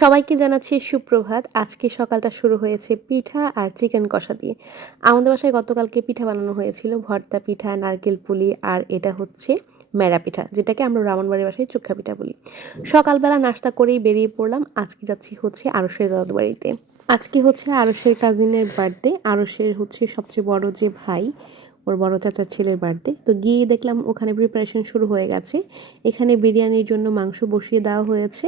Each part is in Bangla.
সবাইকে জানাচ্ছি সুপ্রভাত। আজকে সকালটা শুরু হয়েছে পিঠা আর চিকেন কষা দিয়ে। আমাদের বাসায় গতকালকে পিঠা বানানো হয়েছিল, ভর্তা পিঠা, নারকেল পুলি, আর এটা হচ্ছে মেরা পিঠা, যেটাকে আমরা ব্রাহ্মণবাড়ির বাসায় চুক্ষা পিঠা বলি। সকালবেলা নাস্তা করেই বেরিয়ে পড়লাম। আজকে যাচ্ছি হচ্ছে আরসের দাদু বাড়িতে। আজকে হচ্ছে আরসের কাজিনের বার্থডে আরসের হচ্ছে সবচেয়ে বড় যে ভাই, ওর বড় চাচার ছেলের বার্থডে তো গিয়ে দেখলাম ওখানে প্রিপারেশন শুরু হয়ে গেছে। এখানে বিরিয়ানির জন্য মাংস বসিয়ে দেওয়া হয়েছে।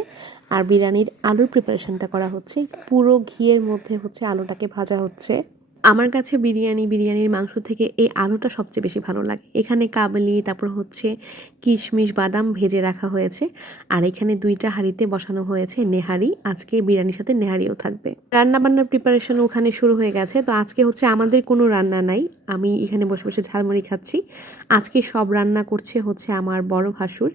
আর বিরিয়ানির আলুর প্রিপারেশনটা করা হচ্ছে। পুরো ঘিয়ের মধ্যে হচ্ছে আলুটাকে ভাজা হচ্ছে। আমার কাছে বিরিয়ানি, বিরিয়ানির মাংস থেকে এই আলুটা সবচেয়ে বেশি ভালো লাগে। এখানে কাবলি, তারপর হচ্ছে কিশমিশ, বাদাম ভেজে রাখা হয়েছে। আর এখানে দুইটা হাঁড়িতে বসানো হয়েছে নেহারি। আজকে বিরিয়ানির সাথে নেহারিও থাকবে। রান্না বান্নার প্রিপারেশন ওখানে শুরু হয়ে গেছে। তো আজকে হচ্ছে আমাদের কোনো রান্না নাই। আমি এখানে বসে বসে ঝালমুড়ি খাচ্ছি। আজকে সব রান্না করছে হচ্ছে আমার বড় ভাসুর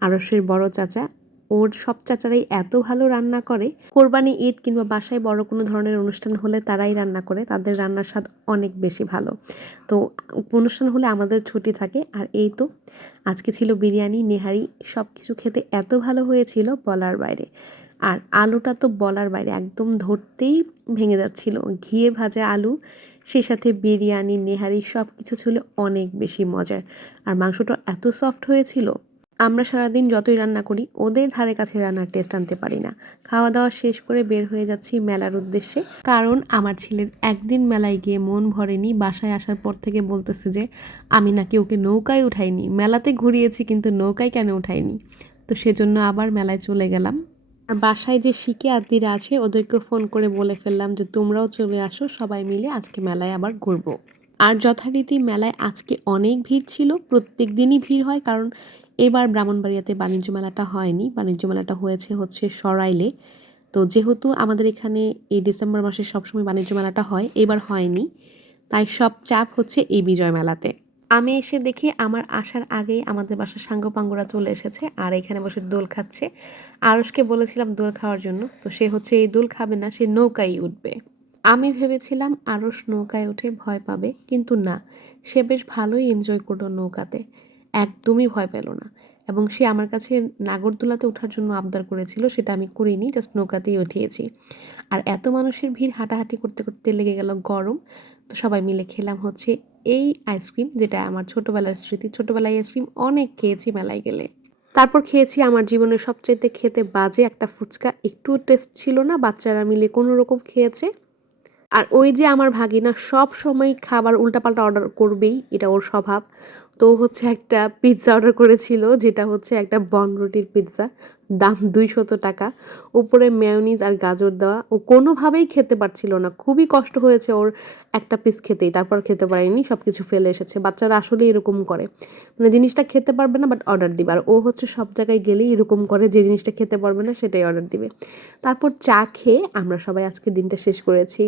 আরসের বড় চাচা ওর সব চাচারাই এত ভালো রান্না করে। কোরবানি ঈদ কিংবা বাসায় বড় কোনো ধরনের অনুষ্ঠান হলে তারাই রান্না করে, তাদের রান্নার স্বাদ অনেক বেশি ভালো। তো অনুষ্ঠান হলে আমাদের ছুটি থাকে। আর এই তো, আজকে ছিল বিরিয়ানি, নেহারি সব কিছু খেতে এত ভালো হয়েছিল বলার বাইরে। আর আলুটা তো বলার বাইরে, একদম ধরতেই ভেঙে যাচ্ছিল। ঘিয়ে ভাজা আলু, সেই সাথে বিরিয়ানি, নেহারি সব কিছু ছিল অনেক বেশি মজার। আর মাংসটা এত সফট হয়েছিল আমরা সারাদিন যতই রান্না করি, ওদের ধারে কাছে রান্নার টেস্ট আনতে পারি না। খাওয়া দাওয়া শেষ করে বের হয়ে যাচ্ছি মেলার উদ্দেশ্যে। কারণ আমার ছেলের একদিন মেলায় গিয়ে মন ভরেনি, বাসায় আসার পর থেকে বলতেছে যে, আমি নাকি ওকে নৌকায় উঠাইনি। মেলাতে ঘুরিয়েছি কিন্তু নৌকায় কেন উঠাইনি? তো সেজন্য আবার মেলায় চলে গেলাম। আর বাসায় যে শিখে আদিরা আছে, ওদেরকে ফোন করে বলে ফেললাম যে, তোমরাও চলে আসো, সবাই মিলে আজকে মেলায় আবার ঘুরবো। আর যথারীতি মেলায় আজকে অনেক ভিড় ছিল, প্রত্যেক দিনই ভিড় হয় কারণ এবার ব্রাহ্মণবাড়িয়াতে বাণিজ্য মেলাটা হয়নি। বাণিজ্য মেলাটা হয়েছে হচ্ছে সরাইলে। তো যেহেতু আমাদের এখানে এই ডিসেম্বর মাসে সবসময় বাণিজ্য মেলাটা হয়, এবার হয়নি। তাই সব চাপ হচ্ছে এই বিজয় মেলাতে। আমি এসে দেখি আমার আসার আগেই আমাদের বাসার সাঙ্গপাঙ্গরা চলে এসেছে আর এখানে বসে দোল খাচ্ছে। আরসকে বলেছিলাম দোল খাওয়ার জন্য, তো সে হচ্ছে এই দোল খাবে না, সে নৌকায় উঠবে। আমি ভেবেছিলাম আরস নৌকায় উঠে ভয় পাবে, কিন্তু না, সে বেশ ভালোই এনজয় করল নৌকাতে। একদমই ভয় পেল না। এবং সে আমার কাছে নাগরদোলাতে ওঠার জন্য আবদার করেছিল, সেটা আমি করিনি জাস্ট নৌকাতেই উঠিয়েছি। আর এত মানুষের ভিড় হাঁটাহাঁটি করতে করতে লেগে গেল গরম। তো সবাই মিলে খেলাম হচ্ছে এই আইসক্রিম যেটা আমার ছোটোবেলার স্মৃতি। ছোটোবেলায় আইসক্রিম অনেক খেয়েছি মেলায় গেলে। তারপর খেয়েছি আমার জীবনের সবচাইতে খেতে বাজে একটা ফুচকা। একটু টেস্ট ছিল না, বাচ্চারা মিলে কোনো রকম খেয়েছে। আর ওই যে আমার ভাগিনা সব সময় খাবার উল্টাপাল্টা অর্ডার করবেই, এটা ওর স্বভাব। তো হচ্ছে একটা পিৎজা অর্ডার করেছিল, যেটা হচ্ছে একটা বনরুটির পিৎজা দাম দুইশত টাকা। উপরে মেয়নিজ আর গাজর দেওয়া। ও কোনোভাবেই খেতে পারছিল না। খুবই কষ্ট হয়েছে ওর একটা পিস খেতেই। তারপর খেতে পারেনি সব কিছু ফেলে এসেছে। বাচ্চারা আসলে এরকম করে। মানে জিনিসটা খেতে পারবে না বাট অর্ডার দিবে। আর ও হচ্ছে সব জায়গায় গেলেই এরকম করে যে জিনিসটা খেতে পারবে না, সেটাই অর্ডার দিবে। তারপর চা খেয়ে আমরা সবাই আজকে দিনটা শেষ করেছি।